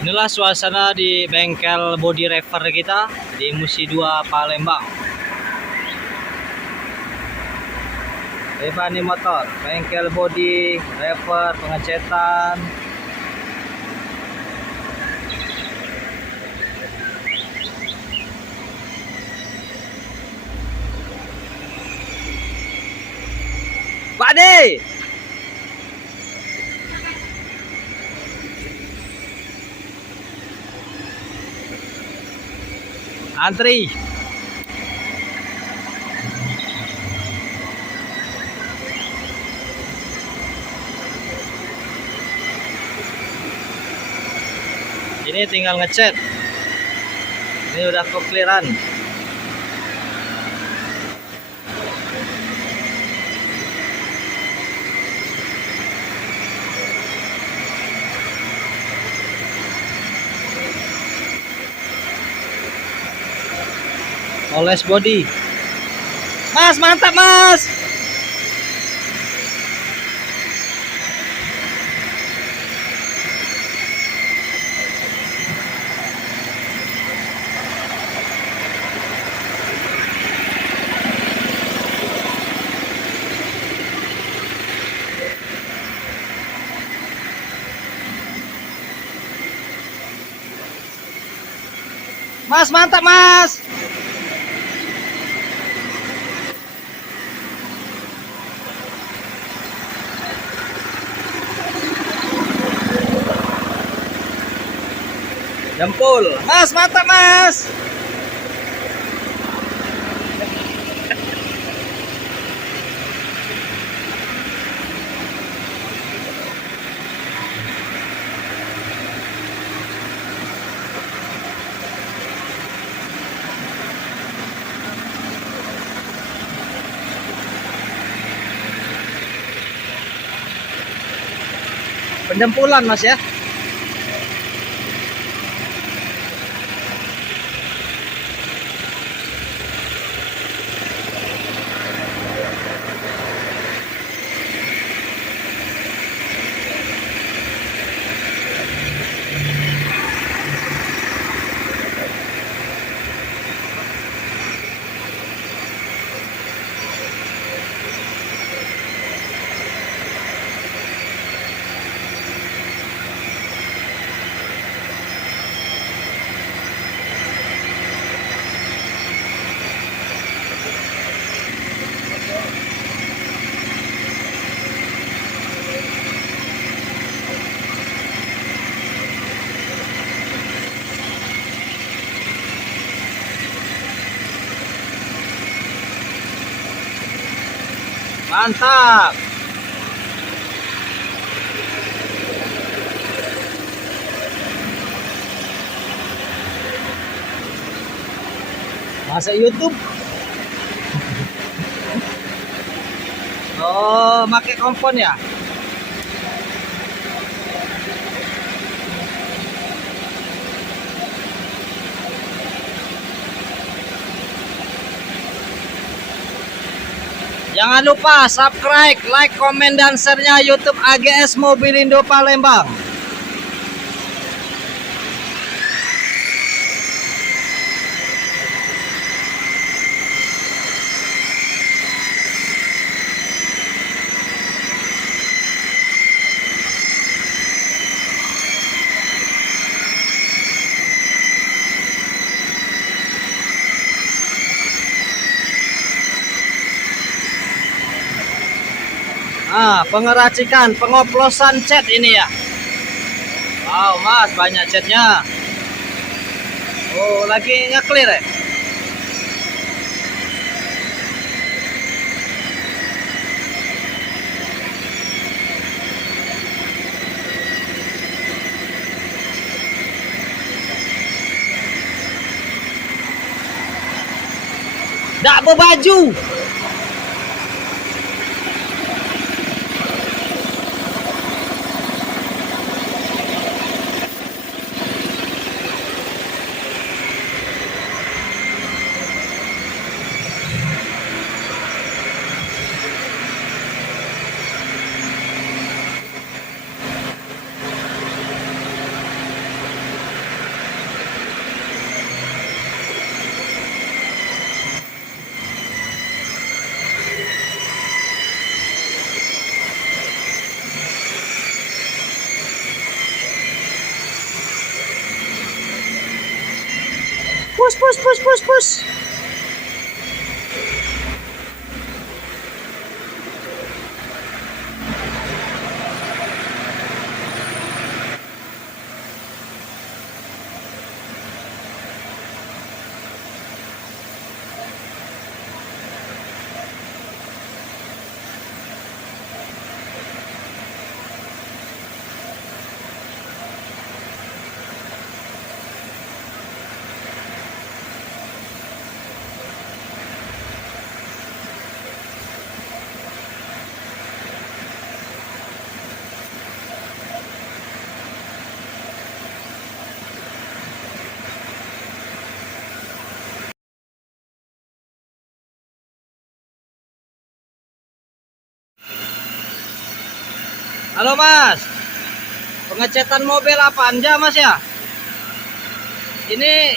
Inilah suasana di bengkel body refer kita di Musi 2 Palembang. Revani Motor, bengkel body refer, pengecetan. Pak De, antri. Ini tinggal ngecat. Ini udah clearan. Oles body. Mas, mantap Mas. Mas, mantap Mas. Jempol. Mas, mantap Mas. Penjempulan Mas ya. Mantap. Masa YouTube? Oh, pakai kompon ya? Jangan lupa subscribe, like, komen, dan share-nya YouTube AGS Mobilindo Palembang. Pengeracikan, pengoplosan cat ini ya. Wow Mas, banyak catnya. Oh, lagi nge-clear ya? Nggak berbaju. push. Halo Mas, pengecetan mobil apa aja Mas ya? Ini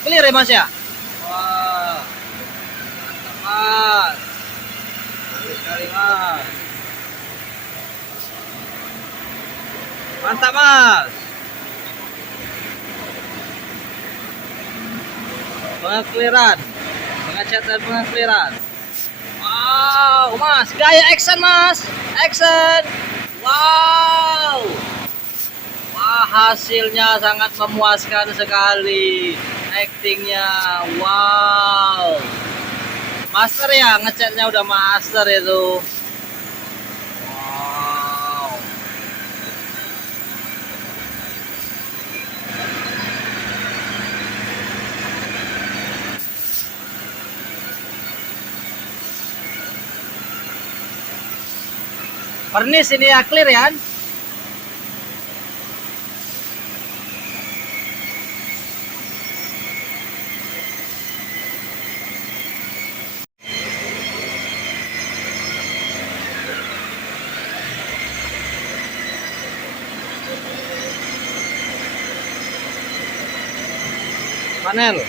clear ya Mas ya? Wah, mantap Mas, bagus sekali Mas, mantap Mas. Pengekliran, pengecetan pengekliran. Wow Mas, gaya action Mas, action. Wow, wah hasilnya sangat memuaskan sekali, actingnya, wow, master ya, ngecatnya udah master itu, wow. Pernis ini ya, clear ya. Panel.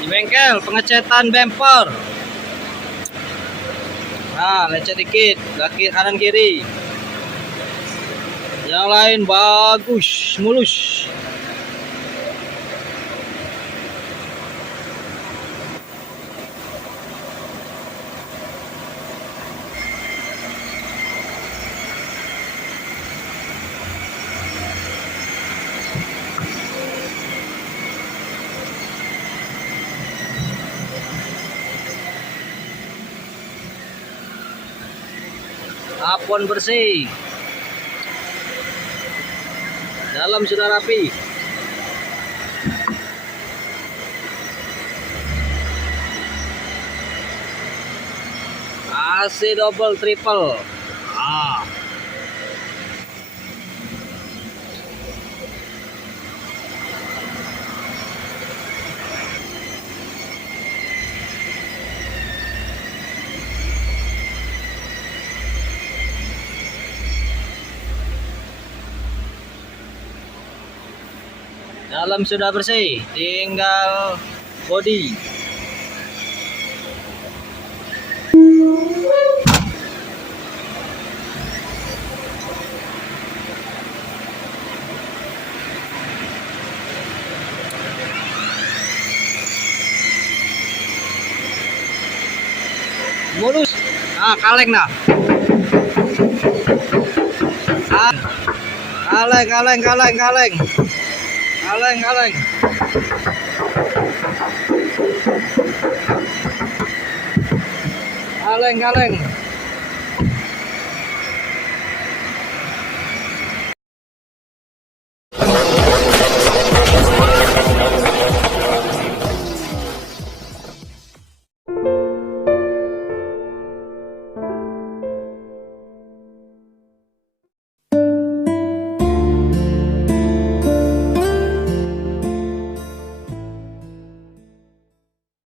Di bengkel pengecetan bumper. Nah, lecet dikit, kaki kanan kiri. Yang lain bagus, mulus. Apon bersih, dalam sudah rapi. AC double triple. Dalam sudah bersih, tinggal bodi. Mulus. Ah, kaleng nah. Ah. Kaleng. Kaleng. Kaleng.